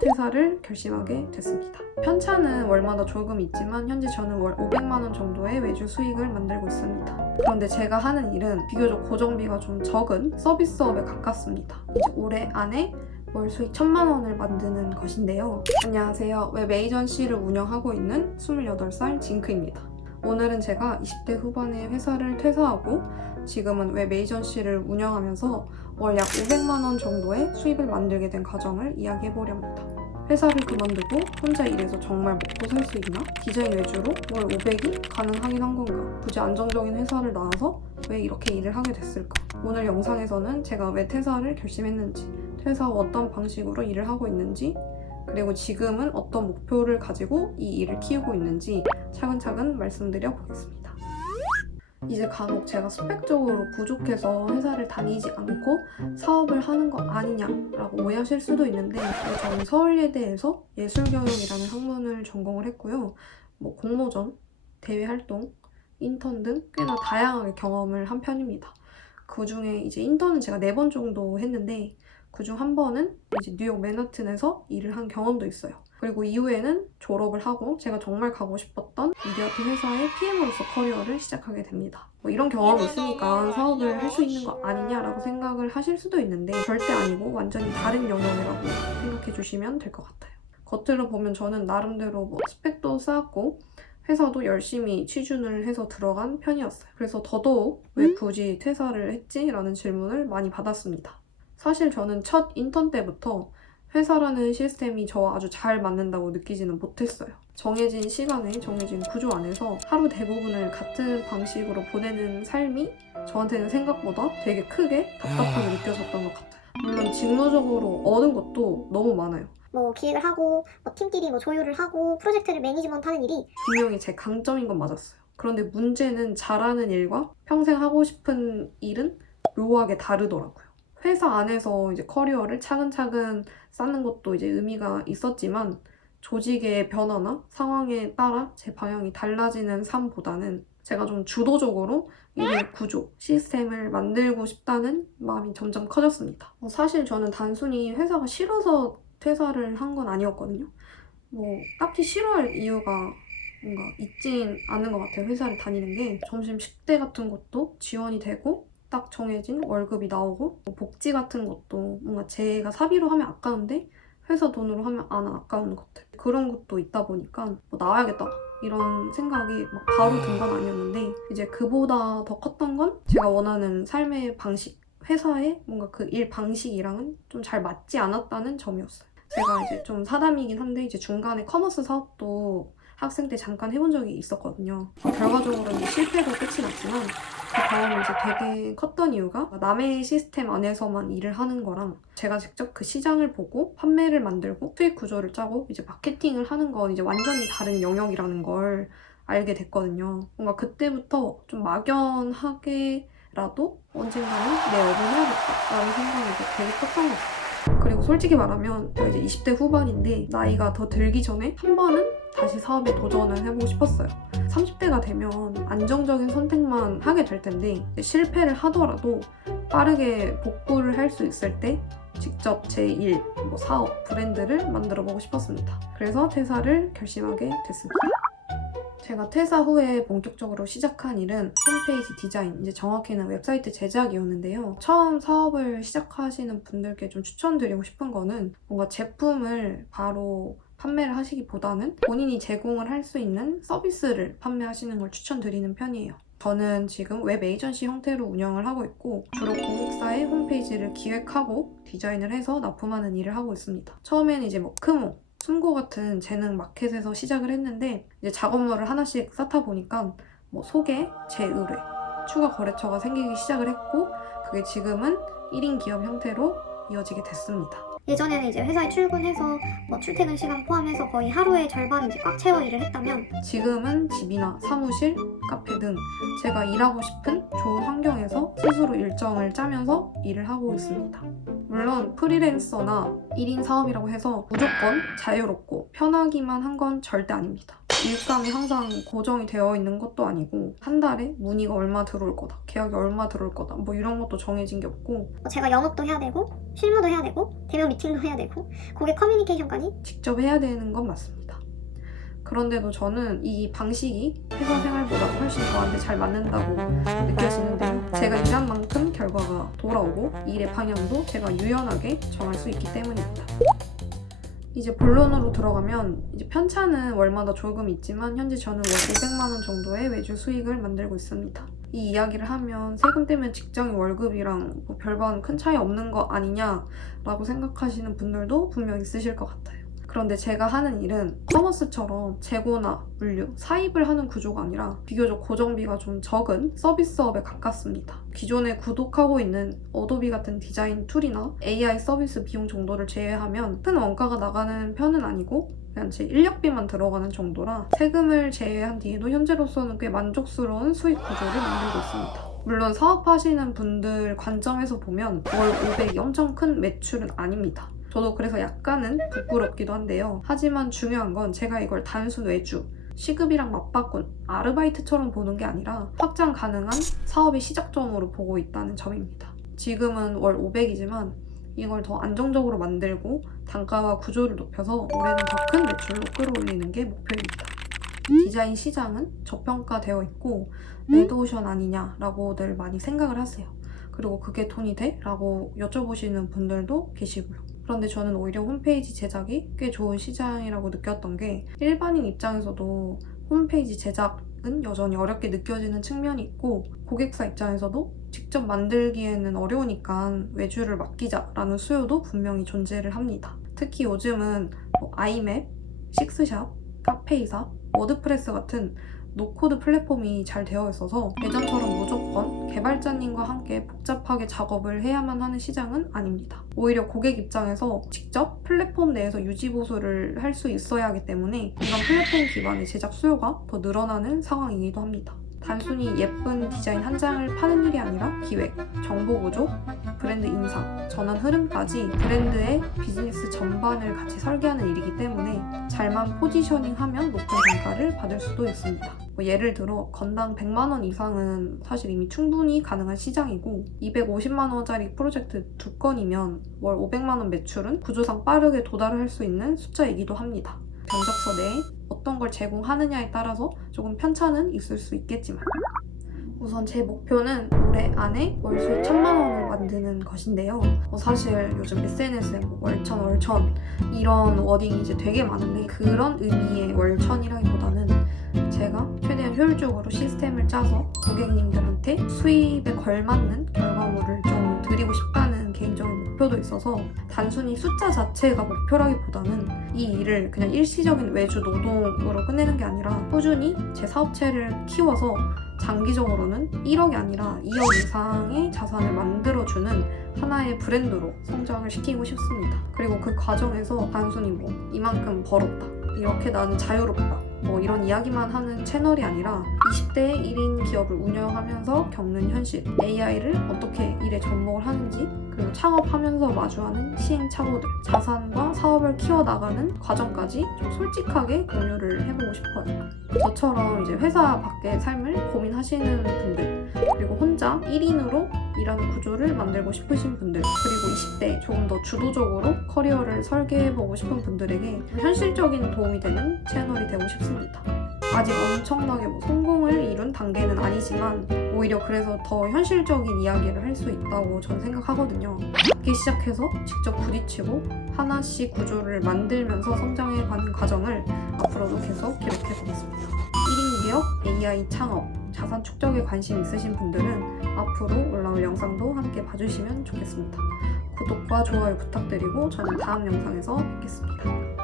퇴사를 결심하게 됐습니다. 편차는 월마다 조금 있지만 현재 저는 월 500만 원 정도의 외주 수익을 만들고 있습니다. 그런데 제가 하는 일은 비교적 고정비가 좀 적은 서비스업에 가깝습니다. 이제 올해 안에 월 수익 1000만 원을 만드는 것인데요. 안녕하세요. 웹 에이전시를 운영하고 있는 28살 징크입니다. 오늘은 제가 20대 후반에 회사를 퇴사하고 지금은 웹 에이전시를 운영하면서 월 약 500만 원 정도의 수입을 만들게 된 과정을 이야기해보려 합니다. 회사를 그만두고 혼자 일해서 정말 먹고 살 수 있나? 디자인 외주로 월 500이 가능하긴 한 건가? 굳이 안정적인 회사를 나와서 왜 이렇게 일을 하게 됐을까? 오늘 영상에서는 제가 왜 퇴사를 결심했는지, 퇴사 후 어떤 방식으로 일을 하고 있는지, 그리고 지금은 어떤 목표를 가지고 이 일을 키우고 있는지 차근차근 말씀드려 보겠습니다. 이제 간혹 제가 스펙적으로 부족해서 회사를 다니지 않고 사업을 하는 거 아니냐라고 오해하실 수도 있는데, 저는 서울예대에서 예술경영이라는 학문을 전공을 했고요. 공모전, 대외 활동, 인턴 등 꽤나 다양하게 경험을 한 편입니다. 그 중에 이제 인턴은 제가 4번 정도 했는데 그중 한 번은 이제 뉴욕 맨하튼에서 일을 한 경험도 있어요. 그리고 이후에는 졸업을 하고 제가 정말 가고 싶었던 미디어팀 회사의 PM으로서 커리어를 시작하게 됩니다. 이런 경험이 있으니까 사업을 할 수 있는 거 아니냐라고 생각을 하실 수도 있는데 절대 아니고 완전히 다른 영역이라고 생각해 주시면 될 것 같아요. 겉으로 보면 저는 나름대로 스펙도 쌓았고 회사도 열심히 취준을 해서 들어간 편이었어요. 그래서 더더욱 왜 굳이 퇴사를 했지? 라는 질문을 많이 받았습니다. 사실 저는 첫 인턴 때부터 회사라는 시스템이 저와 아주 잘 맞는다고 느끼지는 못했어요. 정해진 시간에 정해진 구조 안에서 하루 대부분을 같은 방식으로 보내는 삶이 저한테는 생각보다 되게 크게 답답하게 느껴졌던 것 같아요. 물론 직무적으로 얻은 것도 너무 많아요. 기획을 하고 팀끼리 조율을 하고 프로젝트를 매니지먼트하는 일이 분명히 제 강점인 건 맞았어요. 그런데 문제는 잘하는 일과 평생 하고 싶은 일은 묘하게 다르더라고요. 회사 안에서 이제 커리어를 차근차근 쌓는 것도 이제 의미가 있었지만 조직의 변화나 상황에 따라 제 방향이 달라지는 삶보다는 제가 좀 주도적으로 일의 구조, 시스템을 만들고 싶다는 마음이 점점 커졌습니다. 사실 저는 단순히 회사가 싫어서 퇴사를 한 건 아니었거든요. 딱히 싫어할 이유가 뭔가 있진 않은 것 같아요. 회사를 다니는 게 점심 식대 같은 것도 지원이 되고 딱 정해진 월급이 나오고 복지 같은 것도 뭔가 제가 사비로 하면 아까운데 회사 돈으로 하면 안 아까운 것들, 그런 것도 있다 보니까 나와야겠다 이런 생각이 바로 든 건 아니었는데, 이제 그보다 더 컸던 건 제가 원하는 삶의 방식, 회사의 뭔가 그 일 방식이랑은 좀 잘 맞지 않았다는 점이었어요. 제가 이제 좀 사담이긴 한데 이제 중간에 커머스 사업도 학생 때 잠깐 해본 적이 있었거든요. 결과적으로는 실패로 끝이 났지만 그 경험이 이제 되게 컸던 이유가 남의 시스템 안에서만 일을 하는 거랑 제가 직접 그 시장을 보고 판매를 만들고 수익 구조를 짜고 이제 마케팅을 하는 건 이제 완전히 다른 영역이라는 걸 알게 됐거든요. 뭔가 그때부터 좀 막연하게라도 언젠가는 내 업을 해야겠다라는 생각이 되게 컸던 것 같아요. 그리고 솔직히 말하면 제가 이제 20대 후반인데 나이가 더 들기 전에 한 번은 다시 사업에 도전을 해보고 싶었어요. 30대가 되면 안정적인 선택만 하게 될 텐데 실패를 하더라도 빠르게 복구를 할 수 있을 때 직접 제 일, 사업, 브랜드를 만들어 보고 싶었습니다. 그래서 퇴사를 결심하게 됐습니다. 제가 퇴사 후에 본격적으로 시작한 일은 홈페이지 디자인, 이제 정확히는 웹사이트 제작이었는데요. 처음 사업을 시작하시는 분들께 좀 추천드리고 싶은 거는 뭔가 제품을 바로 판매를 하시기보다는 본인이 제공을 할 수 있는 서비스를 판매하시는 걸 추천드리는 편이에요. 저는 지금 웹 에이전시 형태로 운영을 하고 있고 주로 고객사의 홈페이지를 기획하고 디자인을 해서 납품하는 일을 하고 있습니다. 처음에는 이제 크모, 숨고 같은 재능 마켓에서 시작을 했는데 이제 작업물을 하나씩 쌓다 보니까 소개, 재의뢰, 추가 거래처가 생기기 시작을 했고 그게 지금은 1인 기업 형태로 이어지게 됐습니다. 예전에는 이제 회사에 출근해서 출퇴근 시간 포함해서 거의 하루의 절반 이제 꽉 채워 일을 했다면 지금은 집이나 사무실, 카페 등 제가 일하고 싶은 좋은 환경에서 스스로 일정을 짜면서 일을 하고 있습니다. 물론 프리랜서나 1인 사업이라고 해서 무조건 자유롭고 편하기만 한 건 절대 아닙니다. 일감이 항상 고정이 되어 있는 것도 아니고 한 달에 문의가 얼마 들어올 거다, 계약이 얼마 들어올 거다, 뭐 이런 것도 정해진 게 없고 제가 영업도 해야 되고 실무도 해야 되고 대면 미팅도 해야 되고 고객 커뮤니케이션까지 직접 해야 되는 건 맞습니다. 그런데도 저는 이 방식이 회사 생활보다 훨씬 저한테 잘 맞는다고 느껴지는데요. 제가 일한 만큼 결과가 돌아오고 일의 방향도 제가 유연하게 정할 수 있기 때문입니다. 이제 본론으로 들어가면 이제 편차는 월마다 조금 있지만 현재 저는 월 500만 원 정도의 외주 수익을 만들고 있습니다. 이 이야기를 하면 세금 떼면 직장인 월급이랑 뭐 별반 큰 차이 없는 거 아니냐라고 생각하시는 분들도 분명 있으실 것 같아요. 그런데 제가 하는 일은 커머스처럼 재고나 물류, 사입을 하는 구조가 아니라 비교적 고정비가 좀 적은 서비스업에 가깝습니다. 기존에 구독하고 있는 어도비 같은 디자인 툴이나 AI 서비스 비용 정도를 제외하면 큰 원가가 나가는 편은 아니고 그냥 제 인력비만 들어가는 정도라 세금을 제외한 뒤에도 현재로서는 꽤 만족스러운 수익 구조를 만들고 있습니다. 물론 사업하시는 분들 관점에서 보면 월 500이 엄청 큰 매출은 아닙니다. 저도 그래서 약간은 부끄럽기도 한데요. 하지만 중요한 건 제가 이걸 단순 외주, 시급이랑 맞바꾼 아르바이트처럼 보는 게 아니라 확장 가능한 사업의 시작점으로 보고 있다는 점입니다. 지금은 월 500이지만 이걸 더 안정적으로 만들고 단가와 구조를 높여서 올해는 더 큰 매출로 끌어올리는 게 목표입니다. 디자인 시장은 저평가되어 있고 레드오션 아니냐라고들 많이 생각을 하세요. 그리고 그게 돈이 돼? 라고 여쭤보시는 분들도 계시고요. 그런데 저는 오히려 홈페이지 제작이 꽤 좋은 시장이라고 느꼈던 게 일반인 입장에서도 홈페이지 제작은 여전히 어렵게 느껴지는 측면이 있고 고객사 입장에서도 직접 만들기에는 어려우니까 외주를 맡기자라는 수요도 분명히 존재를 합니다. 특히 요즘은 아이맵, 식스샵, 카페이사, 워드프레스 같은 노코드 플랫폼이 잘 되어 있어서 예전처럼 무조건 개발자님과 함께 복잡하게 작업을 해야만 하는 시장은 아닙니다. 오히려 고객 입장에서 직접 플랫폼 내에서 유지보수를 할 수 있어야 하기 때문에 이런 플랫폼 기반의 제작 수요가 더 늘어나는 상황이기도 합니다. 단순히 예쁜 디자인 한 장을 파는 일이 아니라 기획, 정보 구조, 브랜드 인상, 전환 흐름까지 브랜드의 비즈니스 전반을 같이 설계하는 일이기 때문에 잘만 포지셔닝하면 높은 단가를 받을 수도 있습니다. 예를 들어 건당 100만 원 이상은 사실 이미 충분히 가능한 시장이고 250만 원짜리 프로젝트 2건이면 월 500만 원 매출은 구조상 빠르게 도달을 할 수 있는 숫자이기도 합니다. 견적서 내에 어떤 걸 제공하느냐에 따라서 조금 편차는 있을 수 있겠지만 우선 제 목표는 올해 안에 월 수익 1000만 원을 만드는 것인데요. 사실 요즘 SNS에 월천 이런 워딩이 이제 되게 많은데 그런 의미의 월천이라기보다는 제가 최대한 효율적으로 시스템을 짜서 고객님들한테 수입에 걸맞는 결과물을 좀 드리고 싶다는 개인적인 목표도 있어서 단순히 숫자 자체가 목표라기보다는 이 일을 그냥 일시적인 외주 노동으로 끝내는 게 아니라 꾸준히 제 사업체를 키워서 장기적으로는 1억이 아니라 2억 이상의 자산을 만들어주는 하나의 브랜드로 성장을 시키고 싶습니다. 그리고 그 과정에서 단순히 이만큼 벌었다, 이렇게 나는 자유롭다, 이런 이야기만 하는 채널이 아니라 20대의 1인 기업을 운영하면서 겪는 현실, AI를 어떻게 일에 접목을 하는지, 그리고 창업하면서 마주하는 시행착오들, 자산과 사업을 키워나가는 과정까지 좀 솔직하게 공유를 해보고 싶어요. 저처럼 이제 회사 밖의 삶을 고민하시는 분들, 그리고 혼자 1인으로 일하는 구조를 만들고 싶으신 분들, 그리고 20대 조금 더 주도적으로 커리어를 설계해보고 싶은 분들에게 현실적인 도움이 되는 채널이 되고 싶습니다. 아직 엄청나게 성공을 이룬 단계는 아니지만 오히려 그래서 더 현실적인 이야기를 할 수 있다고 저는 생각하거든요. 작게 시작해서 직접 부딪히고 하나씩 구조를 만들면서 성장해가는 과정을 앞으로도 계속 기록해보겠습니다. 1인 기업, AI 창업, 자산 축적에 관심 있으신 분들은 앞으로 올라올 영상도 함께 봐주시면 좋겠습니다. 구독과 좋아요 부탁드리고 저는 다음 영상에서 뵙겠습니다.